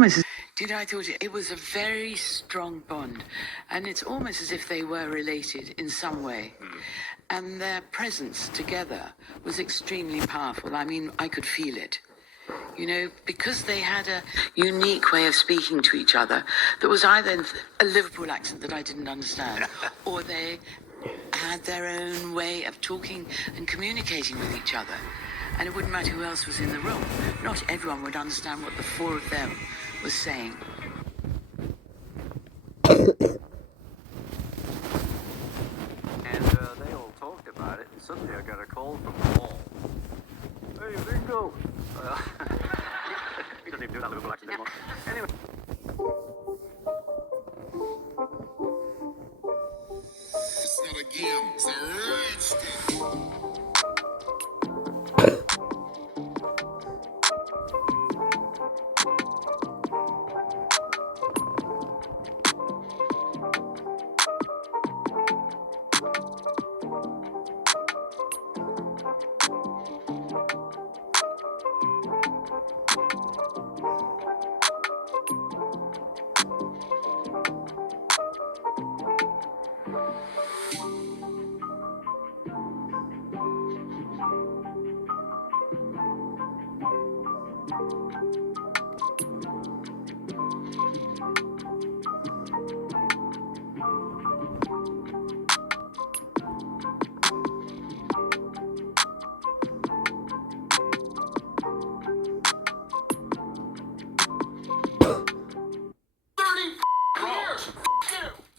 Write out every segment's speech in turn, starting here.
almost... Did I thought it was a very strong bond, and it's almost as if they were related in some way. And their presence together was extremely powerful. I mean, I could feel it. You know, because they had a unique way of speaking to each other that was either a Liverpool accent that I didn't understand, or they had their own way of talking and communicating with each other. And it wouldn't matter who else was in the room. Not everyone would understand what the four of them was saying. And they all talked about it, and suddenly I got a call from Paul. Hey, Bingo! He doesn't even do that Liverpool accent anymore. Anyway. It's not a game, it's a rich.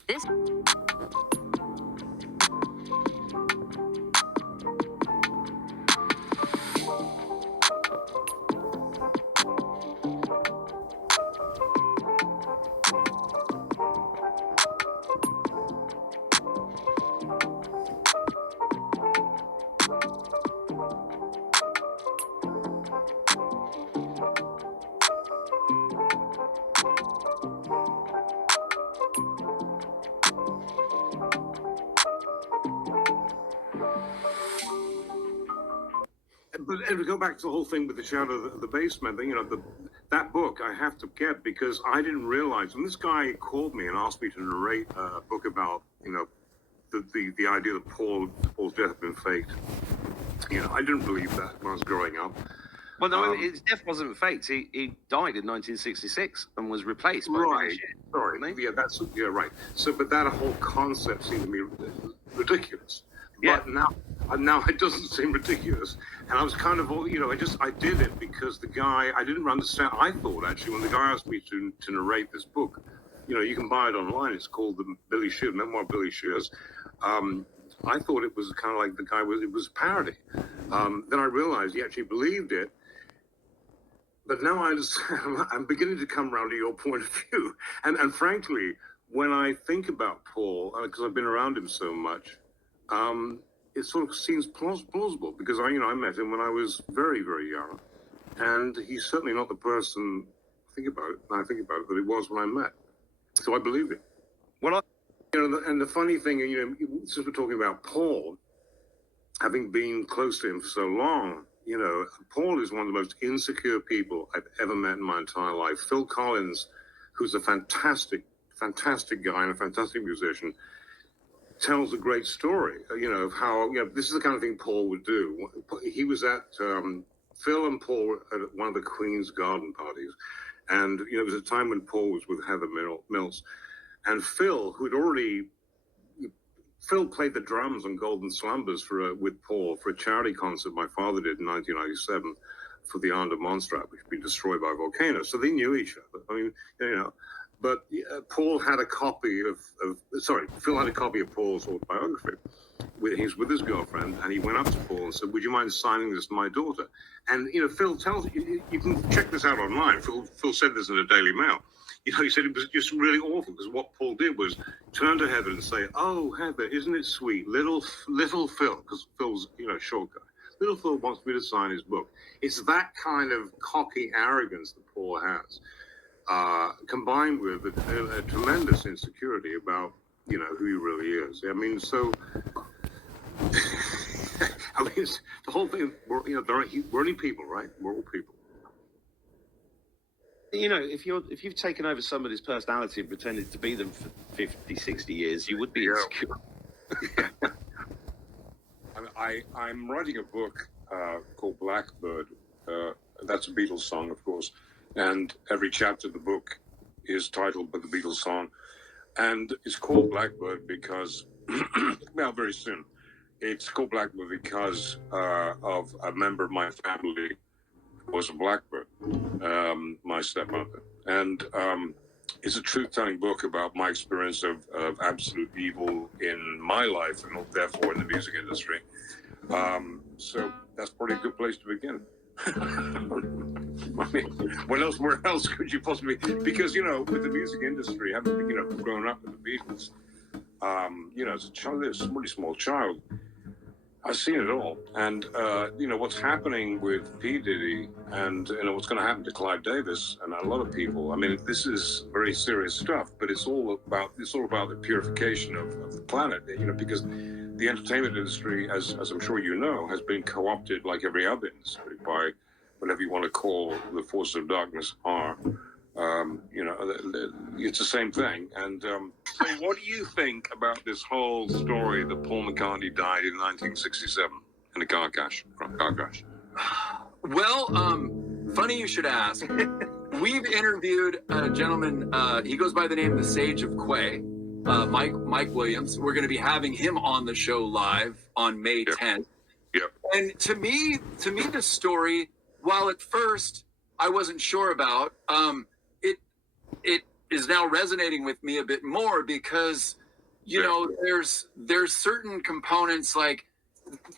This... And we go back to the whole thing with the Shadow of the Basement. You know, that book I have to get because I didn't realize when this guy called me and asked me to narrate a book about, you know, the idea that Paul's death had been faked. You know, I didn't believe that when I was growing up. Well, no, his death wasn't faked. He died in 1966 and was replaced by right. Sorry, yeah, right. So, but that whole concept seemed to me ridiculous. Yeah. But now it doesn't seem ridiculous. And I was kind of, you know, I did it because the guy, I didn't understand. I thought actually when the guy asked me to narrate this book, you know, you can buy it online. It's called the Billy Shears, Memoir of Billy Shears. I thought it was kind of like it was a parody. Then I realized he actually believed it. But now I understand, I'm beginning to come around to your point of view. And frankly, when I think about Paul, because I've been around him so much, it sort of seems plausible because I met him when I was very, very young. And he's certainly not the person I think about it that he was when I met. So I believe it. Well, and the funny thing, you know, since we're talking about Paul, having been close to him for so long, you know, Paul is one of the most insecure people I've ever met in my entire life. Phil Collins, who's a fantastic guy and a fantastic musician, tells a great story, you know, of how, you know, this is the kind of thing Paul would do. He was at, Phil and Paul were at one of the Queen's garden parties. And, you know, there was a time when Paul was with Heather Mills. And Phil, Phil played the drums on Golden Slumbers with Paul for a charity concert my father did in 1997 for the Arnhem Montserrat, which had been destroyed by a volcano. So they knew each other. I mean, you know, but Phil had a copy of Paul's autobiography. He's with his girlfriend, and he went up to Paul and said, "Would you mind signing this to my daughter?" And, you know, Phil tells you can check this out online. Phil said this in the Daily Mail. You know, he said it was just really awful because what Paul did was turn to Heather and say, "Oh, Heather, isn't it sweet? Little Phil," because Phil's, you know, a short guy. Little Phil wants me to sign his book. It's that kind of cocky arrogance that Paul has, combined with a tremendous insecurity about, you know, who he really is. I mean, so, I mean, it's, the whole thing, you know, we're only people, right? We're all people. You know, if you've taken over somebody's personality and pretended to be them for 50, 60 years, you would be insecure. I'm writing a book called Blackbird. That's a Beatles song, of course, and every chapter of the book is titled by the Beatles song, and it's called Blackbird because, well, very soon, it's called Blackbird because of a member of my family who was a blackbird, my stepmother, and it's a truth-telling book about my experience of absolute evil in my life and therefore in the music industry. So that's probably a good place to begin. I mean, where else could you possibly? Because with the music industry, having grown up with the Beatles, as a child, as a really small child, I've seen it all, and what's happening with P. Diddy, and what's going to happen to Clive Davis and a lot of people. I mean, this is very serious stuff, but it's all about the purification of the planet. Because the entertainment industry, as I'm sure you know, has been co-opted like every other industry by whatever you want to call the forces of darkness are. It's the same thing. And so what do you think about this whole story that Paul McCartney died in 1967 in a car crash? Well, funny you should ask. We've interviewed a gentleman, he goes by the name The Sage of Quay, Mike Williams. We're going to be having him on the show live on May 10th. Yep. And to me, the story, while at first I wasn't sure about, it is now resonating with me a bit more because, there's certain components like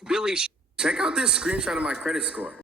Billy. Check out this screenshot of my credit score.